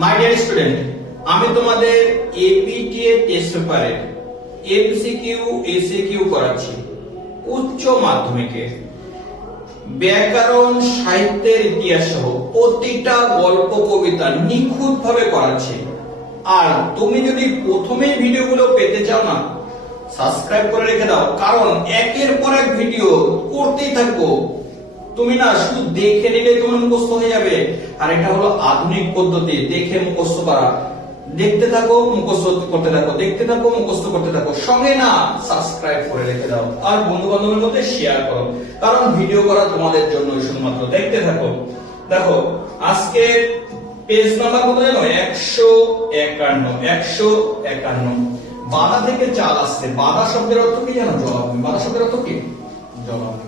My dear student, আমি তোমাদের এপিটিএ test পেপারে এমসিকিউ এসিকিউ করাচ্ছি উচ্চ মাধ্যমিকে ব্যাকরণ, সাহিত্যের ইতিহাস সহ প্রতিটা গল্প কবিতা নিখুঁতভাবে করাচ্ছি। আর তুমি যদি প্রথমেই ভিডিওগুলো পেতে চাও না, সাবস্ক্রাইব করে রেখে দাও, কারণ একের পর এক ভিডিও করতেই থাকবো। তুমি না শুধু দেখে নিলে তোমার মুখস্থ হয়ে যাবে, আর এটা হলো আধুনিক পদ্ধতি, দেখে মুখস্থ করা। দেখতে থাকো, মুখস্থ করতে থাকো, দেখতে থাকো, মুখস্থ করতে থাকো, সঙ্গে না সাবস্ক্রাইব করে রেখে দাও আর বন্ধু বান্ধবের মধ্যে শেয়ার করো, কারণ ভিডিও করা তোমাদের জন্য শুধুমাত্র। দেখতে থাকো। দেখো আজকে পেজ নাম্বার কত জানো? 151। বাধা থেকে চাল আসছে। বাধা শব্দের অর্থ কি জানো? জলাভূমি। বাধা শব্দের অর্থ কি? জলাভূমি।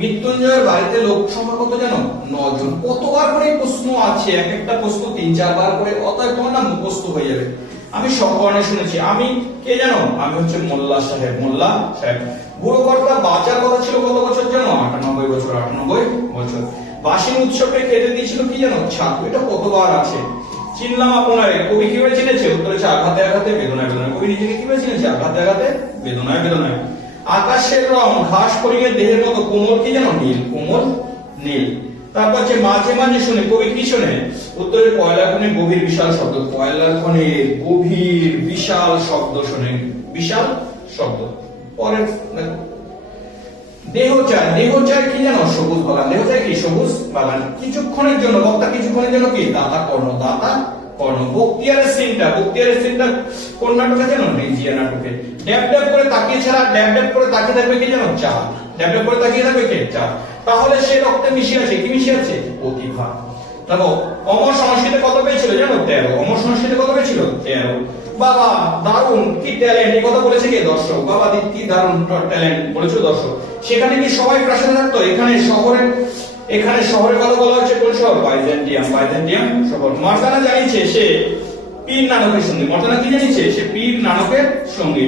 মৃত্যুঞ্জয়ের বাড়িতে লোক সংখ্যা কত জানো? 9 জন। কতবার করে প্রশ্ন আছে? এক একটা প্রশ্ন 3-4 বার করে, অতএব তোমার না মুখস্থ হয়ে যাবে। আমি সকরণে শুনেছি। আমি কে জানো? আমি হচ্ছে মোল্লা সাহেব। মোল্লা সাহেব। বুড়ো কর্তা বাঁচার কথা ছিল কত বছর জানো? 98 বছর। 98 বছর। বাসিন উৎসবে খেতে দিয়েছিল কি জানো? ছাতু। এটা কতবার আছে? চিনলাম আপনারে। কবি কিভাবে চিনেছে? উত্তর হচ্ছে আঘাতে আঘাতে বেদনায় বেদনায়। কবি নিজেকে কিভাবে চিনেছে? আঘাতে আঘাতে বেদনায় বেদনায়। আকাশের রং ঘাস ফড়িংয়ের দেহের মতো কোমল কি জানো? নীল। কোমল নীল। তারপর হচ্ছে মাঝে মাঝে শুনে। কবি কি শুনে? উত্তরে কয়লা খনির গভীর বিশাল শব্দ। কয়লা খনির গভীর বিশাল শব্দ শুনে। বিশাল শব্দ। পরের দেহ চায়। দেহ চায় কি জানো? সবুজ বাগান। দেহ চায় কি? সবুজ বাগান। কিছুক্ষণের জন্য বক্তা কিছুক্ষণের জন্য কি? দাতা কর্ণ। দাতা কর্ণ। বক্তিয়ারের সিনটা কোন নাটকে জানো? রিজিয়া নাটকে। ড্যাব ড্যাব করে তাকিয়ে ছাড়া ড্যাব ড্যাব করে তাকিয়ে থাকবে কি জানো? চাঁদ। ড্যাব ড্যাব করে তাকিয়ে থাকবে কে? চাঁদ। তাহলে সে রক্তে মিশে আছে কি? মিশে আছে প্রতিভা। দেখো অমর সংস্কৃতে কত পেয়েছিল জানো? 13। অমর সংস্কৃতে কত পেয়েছিল? 13। বাবা দারুণ, কি ট্যালেন্ট, এই কথা বলেছে কে? দর্শক। বাবা কি দারুণ ট্যালেন্ট বলেছিল দর্শক। সেখানে কি সবাই প্রাসাদে থাকতো? এখানে শহরের কথা বলা হচ্ছে কোন শহর? বাইজেন্টিয়াম। বাইজেন্টিয়াম শহর। মার্জানা জানিয়েছে সে পীর নানকের সঙ্গী। মার্জানা কি জানিয়েছে? সে পীর নানকের সঙ্গী।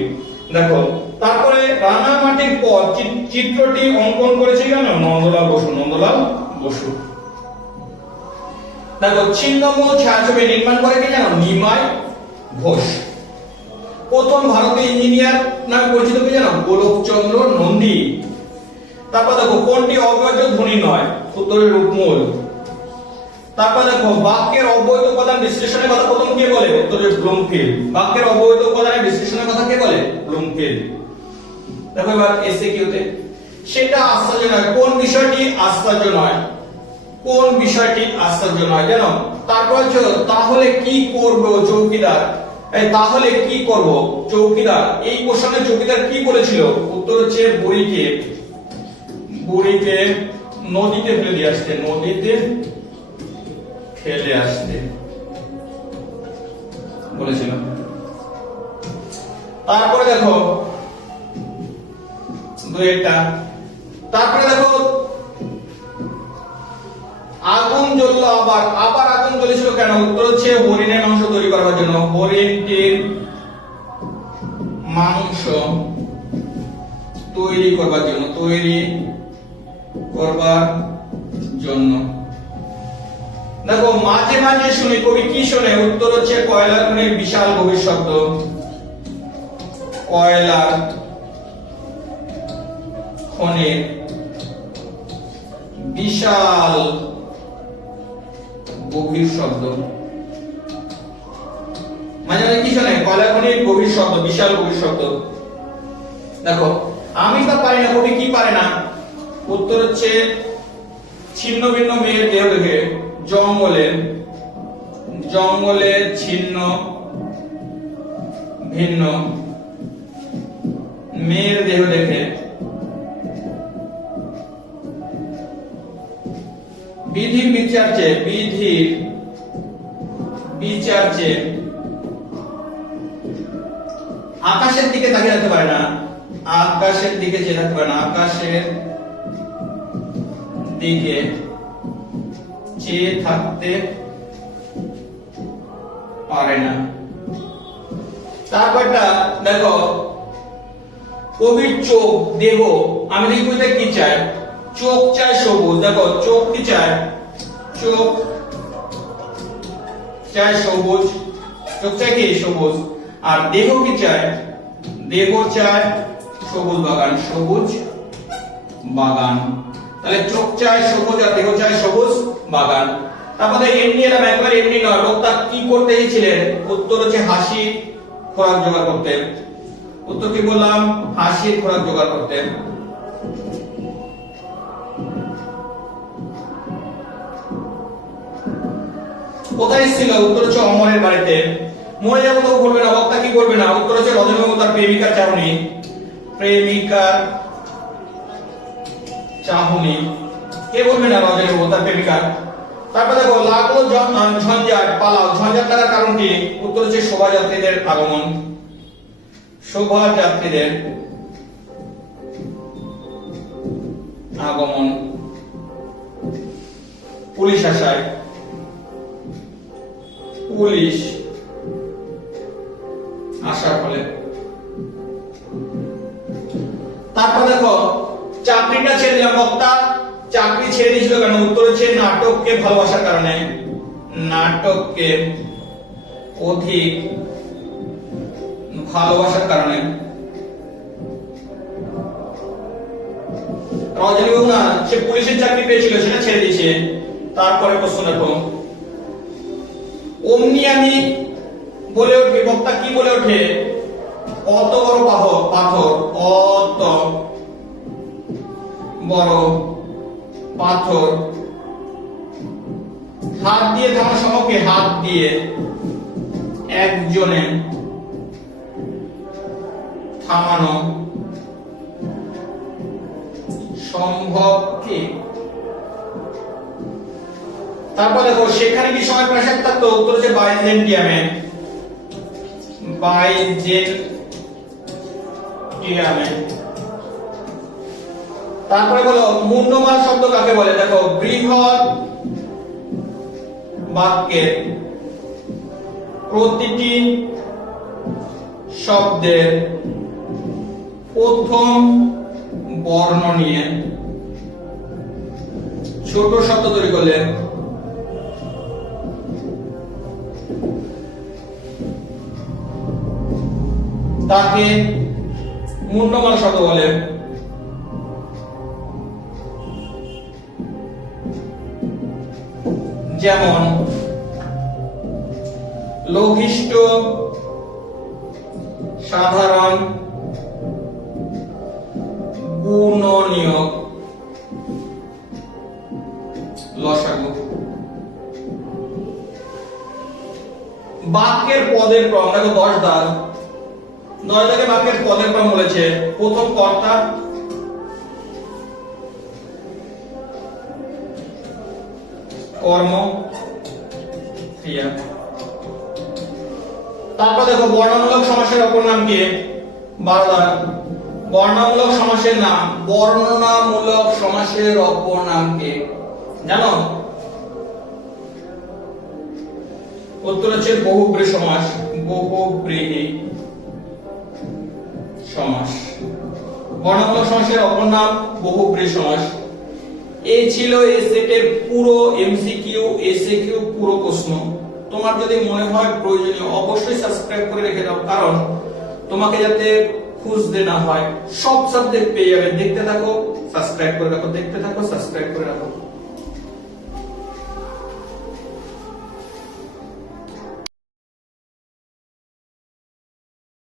দেখো তারপরে রাঙামাটির পথ চিত্রটি অঙ্কন করেছে কেন? নন্দলাল বসু। নন্দলাল বসু। দেখো ছিন্নমূল ছায়াছবি নির্মাণ করে কে জানো? নিমাই ঘোষ। প্রথম ভারতীয় ইঞ্জিনিয়ার নামে পরিচিত কি জানো? গোলকচন্দ্র নন্দী। তারপর দেখো কোনটি অব্যয় ধ্বনি নয়? উত্তরে রূপমূল। তারপর দেখো বাক্যের অবৈধ উপাদান বিশ্লেষণের কথা প্রথম কে বলে? উত্তরে ব্লুমফিল্ড। বাক্যের অবৈধ উপাদানের বিশ্লেষণের কথা কে বলে? ব্লুমফিল্ড। দেখো এবার এসএকিউতে সেটা আশ্চর্য নয়। কোন বিষয়টি আশ্চর্য নয়? কোন বিষয়টি আশ্চর্য নয় জানো? তারপর হচ্ছে তাহলে কি করব চৌকিদার? তাহলে কি করব চৌকিদার? এই প্রশ্নে চৌকিদার কি বলেছিল? উত্তর হচ্ছে বুড়িকে নদীতে ফেলে দিয়ে আসতে। নদীতে ফেলে আসতে বলেছিল। তারপরে দেখো দুইটা। তারপরে দেখো আগুন জ্বললো আবার আগুন জ্বলেছিল কেন? উত্তর হচ্ছে হরিণের মাংস তৈরি করার জন্য। হরিণটির মাংস তৈরি করবার জন্য। দেখো মাঝে মাঝে শুনি। কবি কি শুনে? উত্তর হচ্ছে কয়লা খনির বিশাল গভীর শব্দ। কয়লা খনির বিশাল গভীর শব্দ। মাঝে মাঝে কি শোনে? কয়লা খনির গভীর শব্দ, বিশাল গভীর শব্দ। দেখো আমি তো পারি না। কবি কি পারে না? উত্তর হচ্ছে ছিন্ন ভিন্ন মেয়ের দেহ দেখে জঙ্গলে ছিন্ন ভিন্ন মেয়ের দেহ দেখে বিধির বিচার চেয়ে আকাশের দিকে তাকিয়ে থাকতে পারে না। আকাশের দিকে চেয়ে থাকতে পারে না। আকাশের দিকে চেয়ে থাকতে পারে না। তারপরটা দেখো কবির চোখ দেহ। আমি দেখি কবিতা কি চাই? চোখ চায় সবুজ। দেখো চোখ কি চায়? চোখ চায় সবুজ, চোখ চায় কি সবুজ, আর দেহ কি চায়, দেহ চায় সবুজ বাগান, সবুজ বাগান। তাহলে চোখ চায় সবুজ আর দেহ চায় সবুজ বাগান। তারপরে এমনি এলাম, একবার এমনি নয়, লোকটা কি করতে চেয়েছিলেন? উত্তর হচ্ছে হাসি খোরাক জোগাড় করতে। উত্তর কি বললাম? হাসির খোরাক জোগাড় করতে। কোথায় ছিল? উত্তর হচ্ছে অমরের বাড়িতে। মরে যাবো তো বলবে না, বক্তা কি করবে না? উত্তর হচ্ছে রজনীবাবু তার প্রেমিকার চাহনি, প্রেমিকার চাহনি। কে বলবে না? রজনীবাবু তার প্রেমিকার। তারপর দেখো লাগলো ঝঞ্ঝাট, পালাও। ঝঞ্ঝাট লাগার কারণ কি? উত্তর হচ্ছে শোভাযাত্রীদের আগমন, শোভাযাত্রীদের আগমন, পুলিশ আসায়, পুলিশ আসার ফলে। তারপর দেখো চাকরিটা ছেড়ে দিলাম, বক্তা চাকরি ছেড়ে দিয়েছিল কেন? উত্তর হচ্ছে নাটককে ভালোবাসার কারণে, নাটককে অধিক ভালোবাসার কারণে। রজনীবাবু না, সে পুলিশের চাকরি পেয়েছিল, সেটা ছেড়ে দিয়েছে। তারপরে প্রশ্ন দেখো, অমনি আমি বলে ওঠে, বক্তা কি বলে ওঠে? অত বড় পাথর, অত বড় পাথর হাত দিয়ে থামানো সম্ভবকে, হাত দিয়ে একজনে থামানো সম্ভব কি? তারপর দেখো সেখানে কি সময় প্রেসার থাকতো? উত্তর হচ্ছে বাইজেন্টিয়ামে, বাইজেন্টিয়ামে। তারপরে বলো মুন্ডমাল শব্দ কাকে বলে? দেখো বৃহৎ বাক্যের প্রতিটি শব্দের প্রথম বর্ণ নিয়ে ছোট শব্দ তৈরি করলে তাকে মুন্ডমাল শব্দ বলে। যেমন লঘিষ্ঠ, সাধারণ, গুণনীয়, লসাগু। বাক্যের পদের ক্রম দেখো 10 দাগ, 10 দাগে বাক্যের পদের ক্রম বলেছে। প্রথম কর্তা, কর্ম, ক্রিয়া। তারপর দেখো বর্ণনামূলক সমাসের অপর নাম কি? 12 দাগ, বর্ণনামূলক সমাসের নাম। বর্ণনামূলক সমাসের অপর নাম কি জানো? উত্তর হচ্ছে বহুব্রীহি সমাস, বহুব্রীহি সমাস। বর্ণনামূলক সমাসের অপর নাম বহুব্রীহি সমাস। এই ছিল এই সেটের পুরো এমসিকিউ, এসএকিউ পুরো প্রশ্ন। তোমার যদি মনে হয় প্রয়োজনীয় অবশ্যই সাবস্ক্রাইব করে রেখে দাও, কারণ তোমাকে যাতে খুঁজতে না হয়, সব সাবজেক্ট পেয়ে যাবে। দেখতে থাকো, সাবস্ক্রাইব করে রাখো, দেখতে থাকো, সাবস্ক্রাইব করে রাখো।